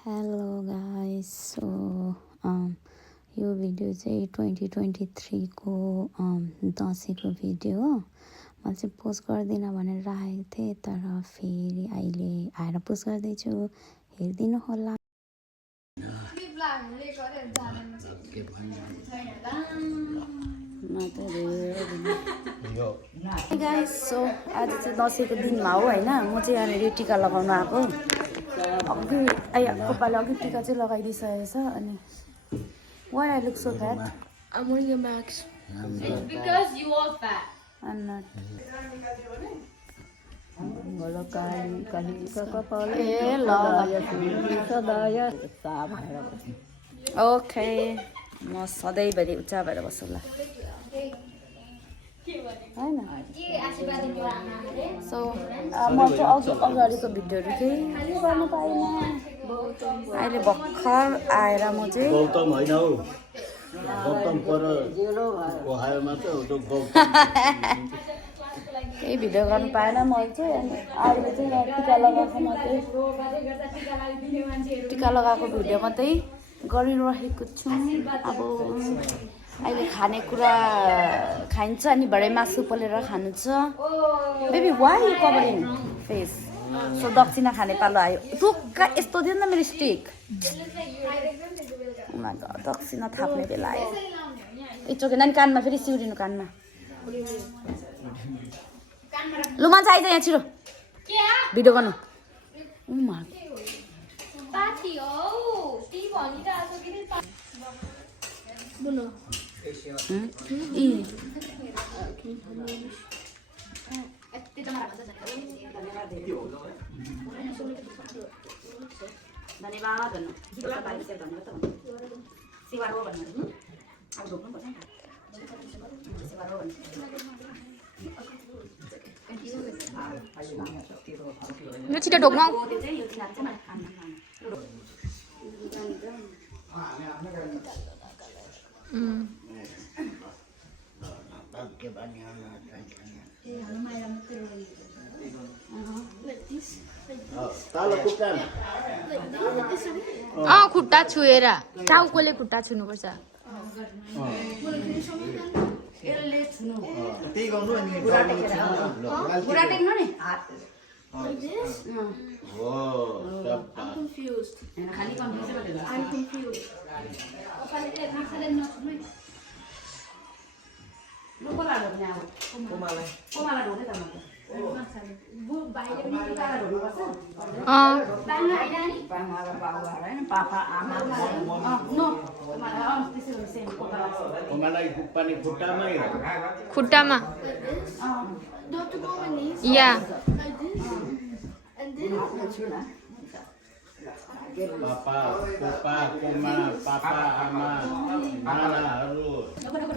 Hello guys यो video चाहिँ 2023 को दसैँको भिडियो हो। मैले चाहिँ पोस्ट गर्दिनँ भनेर राखेको थिएँ, तर फेरि अहिले आएर पोस्ट गर्दैछु, हेरिदिनु होला। गाइस सो आज चाहिँ दसैँको दिनमा हो होइन, म चाहिँ यहाँनिर टिका लगाउन आएको। अघि कपाल अघि टिका चाहिँ लगाइदिइसकेको छ। अनि why I look so fat? I'm wearing a mask. It's because you are fat. I'm not. Okay म सधैँभरि उच्चा भएर बस्छु ल होइन। सो म चाहिँ अगाडिको भिडियोहरू केही गर्नु पाइनँ। अहिले भर्खर आएर म चाहिँ गौतम होइन हौ, गौतम पर ओहायोमा चाहिँ केही भिडियो गर्नु पाएन मैले चाहिँ। अनि अहिले चाहिँ टिका लगाएको मात्रै, टिका लगाएको भिडियो मात्रै गरिरहेको छु। अब अहिले खानेकुरा खाइन्छ अनि भरे मासु पोलेर खानु छ। Baby why you covering face? So दक्षिणा खाने पालो आयो। टुक्का यस्तो दियो न मेरो स्टिक। दक्षिणा थाप्ने बेला आयो। यत्रो नानी कानमा फेरि सिउरिनु कानमा। लु मान्छे आइज यहाँ छिटो भिडियो गर्नु। धन्यवाद छिटो ढोक्नु खुट्टा छुएर टाउकोले खुट्टा छुनुपर्छ। खुट्टामा या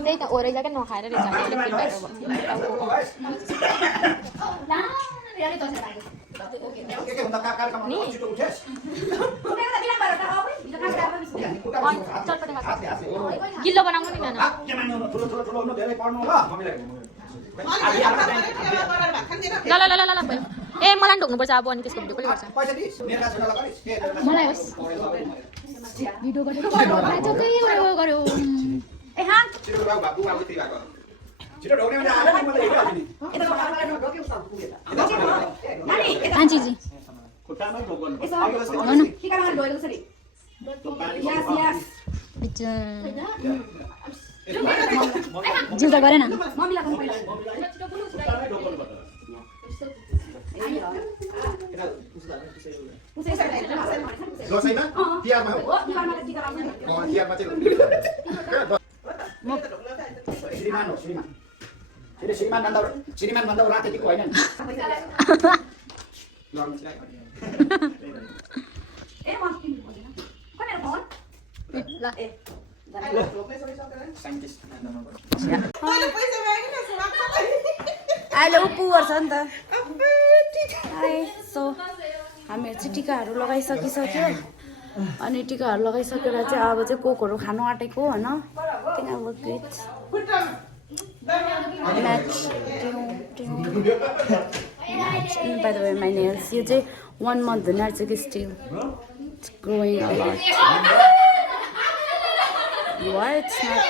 त्यही त ओरै जग्गा नखाएर गिल्लो बनाउनु नि नाना। ल ल ल ल ल ए मलाई ढोक्नुपर्छ अब। अनि त्यसको भिडियो कसले गर्छ? मलाई होस् भिडियो गरेको गर्यो। ए हाँ आन्टीजी जिउ त गरेन। श्रीमान भन्दा रात यतिको होइन नि। अहिले उप्पु गर्छ नि त। सो हामीहरू चाहिँ टिकाहरू लगाइसकिसक्यो। अनि टिकाहरू लगाइसकेर चाहिँ अब चाहिँ कोकहरू खानु आँटेको होइन। By the way, my nails. You say 1 month the nails still. It's growing a lot. Why it's not?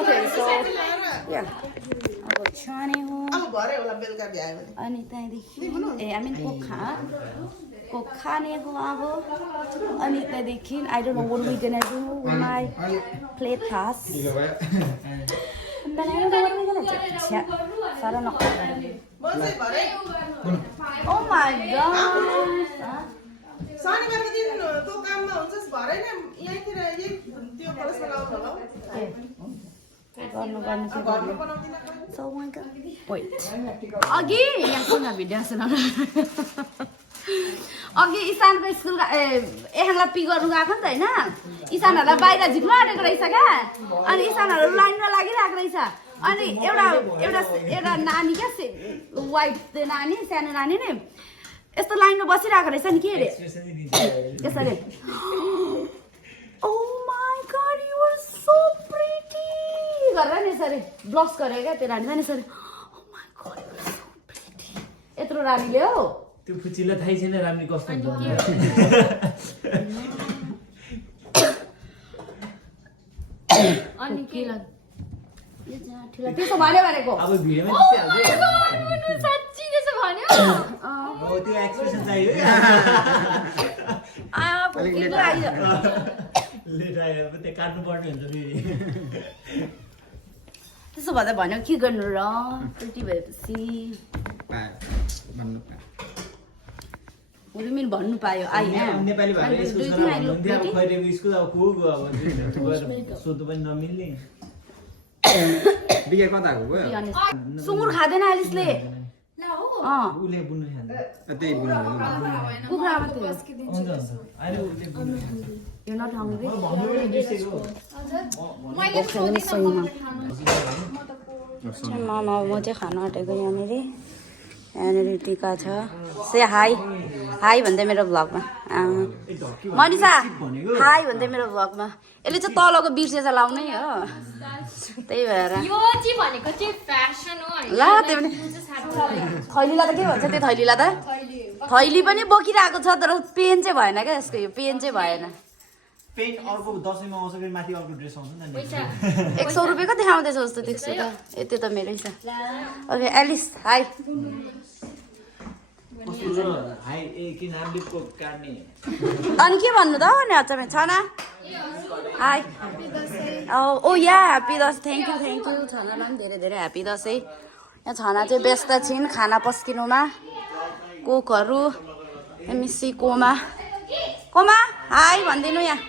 Okay, so yeah. अब छाने हो अनि त्यहाँदेखि को खाने हो अब अनि त्यहाँदेखि I don't know what we gonna do with my plate task. सारा नखा Oh my god. शनिबारको दिन तँ काममा हुन्छस् भरे नै यहीँतिर यही त्यो कलेजमा लाउनु होला गर्नु So my god. Wait. अघि यहाँ कुन भिडियो सुन अघि ईशानको स्कुल एहाँलाई पिक गर्नु गएको नि त हैन ईशानहरुलाई बाहिर झिक्नु आटेको रहेछ क्या अनि ईशानहरु लाइनमा लागिरहेको रहेछ अनि एउटा नानी क्या वाइट नानी सानो नानी नि यस्तो लाइनमा बसिरहेको रहेछ नि के रे यसरी Oh my god, you are so pretty. गरेर नि यसरी ब्लस गरे क्या त्यो रानीले यसरी Oh my god, you are so pretty. यत्रो रानीले हो त्यो फुचिला थाहै छैन रानी कस्तो हुन्छ अनि के लाग्यो यो जहाँ ठिला त्यसो भन्यो भनेको अब भिडियोमा दिइहाल्छ साच्चै त्यसो भन्यो हो त्यो एक्सप्रेसन चाहियो फुकिलो आइयो लेट आयो अब त्यो काट्नु पर्ने हुन्छ फेरि त्यसो भए भन्यो के गर्नु र प्रिटी भएपछि उर्मिन भन्नु पायो आई नेपाली भाषा स्कुल खराब हुनुहुन्थ्यो अब खैरेको स्कुल अब को गयो अब सोध्नु पनि नमिल्ने बिगे कता गयो सुँगुर खाँदैन आलिसले उले बुन्नु खान्छ त्यही बुझ्नु कुखुरा मात्रै हो हुन्छ हुन्छ अहिले उले बुन्नु खान्छ यो नट हङ्ग्री भन्नु पनि बिर्सेको मैले मामा म चाहिँ खान आँटेको यहाँनिर टिका छ से हाई भन्दै मेरो भ्लगमा मनिषा हाई भन्दै मेरो भ्लगमा यसले चाहिँ तलको बिर्सेछ लाउनै हो त्यही भएर यो चाहिँ भनेको चाहिँ फ्यासन हो हैन ल त्यो पनि थैलीलाई त के भन्छ त्यो थैलीलाई त थैली पनि बोकिरहेको छ तर पेन चाहिँ भएन क्या यसको यो पेन चाहिँ भएन पेन अर्को दसैँमा आउँछ फेरि माथि अर्को ड्रेस आउँछ नि 100 रुपियाँ कति आउँदैछ जस्तो देख्छु त त्यो त मेरै छ ओके एलिस हाई हाई ए किन हामीले काट्ने अनि के भन्नु त भने अच्छा छना हाई ओ या ह्याप्पी दसैँ थ्याङ्क यू छनालाई पनि धेरै धेरै ह्याप्पी दसैँ यहाँ छना चाहिँ व्यस्त छिन् खाना पस्किनुमा कोकहरू मिसी कोमा हाई भनिदिनु यहाँ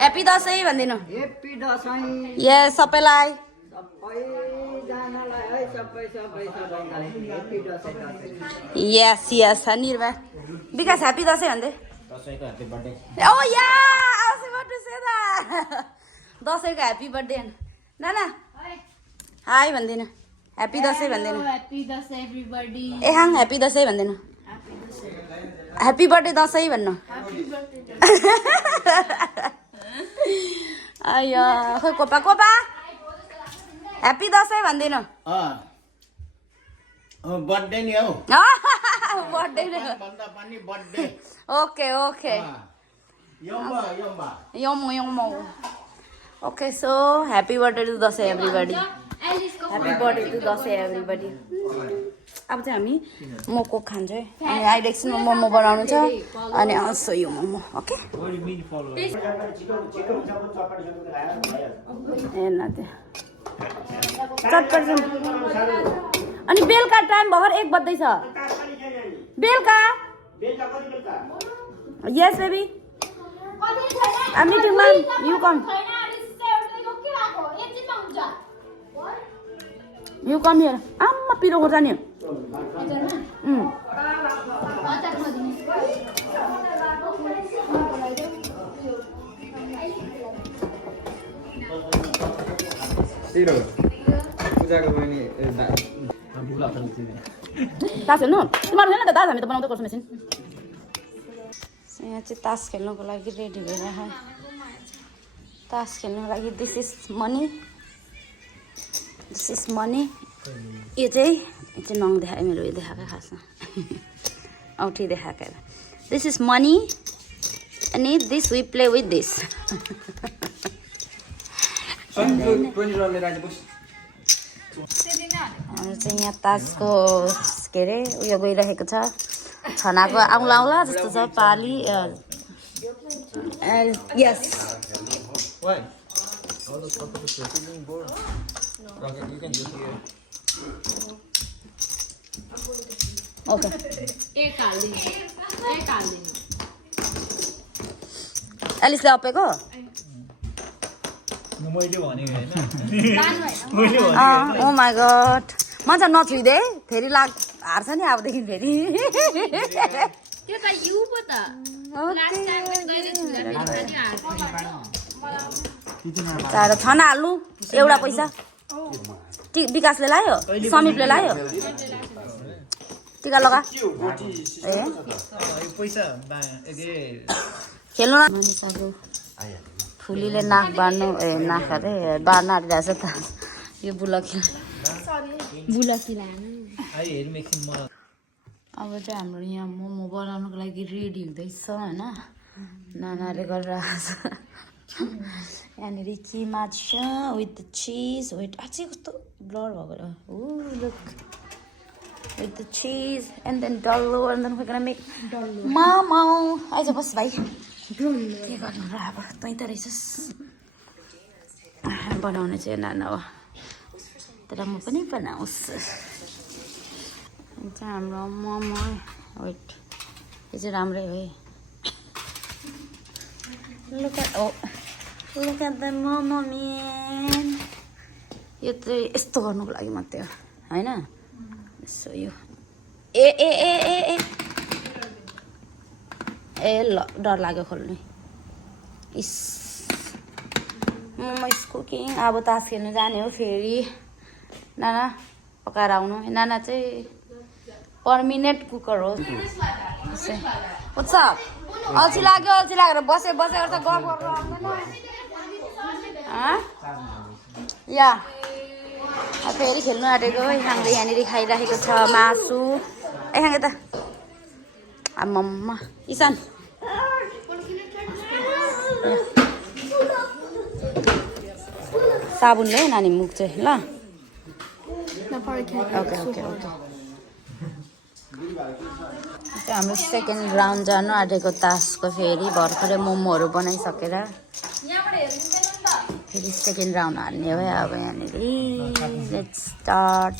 ह्याप्पी दसैँ भनिदिनु यस सबैलाई यस निर्भय विकास ह्याप्पी दसैँ भन्दै दसैँको ह्याप्पी बर्थडे ओ या आउसे बर्थडे से दा दसैँको ह्याप्पी बर्थडे नाना हाई भन्दिनु ह्याप्पी दसैँ भन्दिनु ह्याप्पी दसैँ एभ्रीबडी ए हाङ ह्याप्पी दसैँ भन्दिनु ह्याप्पी बर्थडे दसैँ भन्नु आयो खोइ कोपा ह्याप्पी दसैँ भन्दिनु बर्थडे नि हौ बर्थडे भन्दा पनि बर्थडे ओके यम्मा okay so happy birthday to Dashain everybody happy birthday to Dashain everybody अब चाहिँ हामी मोमो खान्छ है अनि अहिले एकछिनमा मोमो बनाउनु छ अनि आउँछ यो मोमो ओके हेर्न त्यो चटपट अनि बेलुका टाइम भर्खर 1 बज्दैछ बेलुका यस baby I'm meeting mom. You come. You come here. Amma piro खोर्सानी सिरो पूजाको बहिनी तास हेर्नु तिमीहरू छैन त दादा हामी त बनाउँदै गर्छौँ एकछिन यहाँ चाहिँ तास खेल्नुको लागि रेडी भइरहेको तास खेल्नुको लागि दिस इज मनी यो चाहिँ नङ देखायो मेरो यो देखाएको खासमा औठी देखाएको This is money. And this we play with this. हाम्रो चाहिँ यहाँ ताजको के अरे उयो गइरहेको छ छनाको आउला आउला जस्तो छ पाली यस Why? All those photos are sitting board. Okay, you can just hear. Okay एलिसले अपेको मैले भनेको होइन ओ माई गड म चाहिँ नछुइदे फेरि हार्छ नि अबदेखि फेरि त्यो त यु पो त लास्ट टाइम पनि गएर छुँदा फेरि हार्छ चार छना हाल्नु एउटा पैसा विकासले लायो समीपले लायो टिका लगा ए पैसा खेल्नु न मानिसको फुलीले नाक बार्नु ए नाक अरे बार्न आँटिरहेछ त यो बुलकी लानु आई हेर मेकिङ म अब चाहिँ हाम्रो यहाँ मोमो बनाउनुको लागि रेडी हुँदैछ होइन नानाले गरिरहेको छ यहाँनिर किमा छ विथ द चिज वेट अझै कस्तो ब्लर भएको look with the cheese and then dollo and then we're gonna make momo आइज बस भाइ के गर्नु र अब तै त रहेछस् बनाउने चाहिँ नाना हो तर म पनि बनाउँछु चाहिँ हाम्रो मोमो वेट यो चाहिँ राम्रै हो है look at the momo man यो चाहिँ यस्तो गर्नुको लागि मात्रै हो होइन So you ल डर लाग्यो खोल्ने इस मोमो इज कुकिङ अब तास खेल्नु जाने हो फेरि नाना पकाएर आउनु नाना चाहिँ पर्मिनेन्ट कुकर हो व्हाट्सअप अल्छी लागेर बसेर त गफ गर्नु आउँदैन या फेरि खेल्नु आँटेको हामीले यहाँनिर खाइराखेको छ मासु ए खाँगे त आम्मम्मा इसान साबुनले नानी मुख चाहिँ ल ओके ओके ओके हाम्रो सेकेन्ड राउन्ड जानु आँटेको तासको फेरि भर्खरै मोमोहरू बनाइसकेर फेरि सेकेन्ड राउन्ड हाल्ने भयो अब यहाँनिर लेट्स स्टार्ट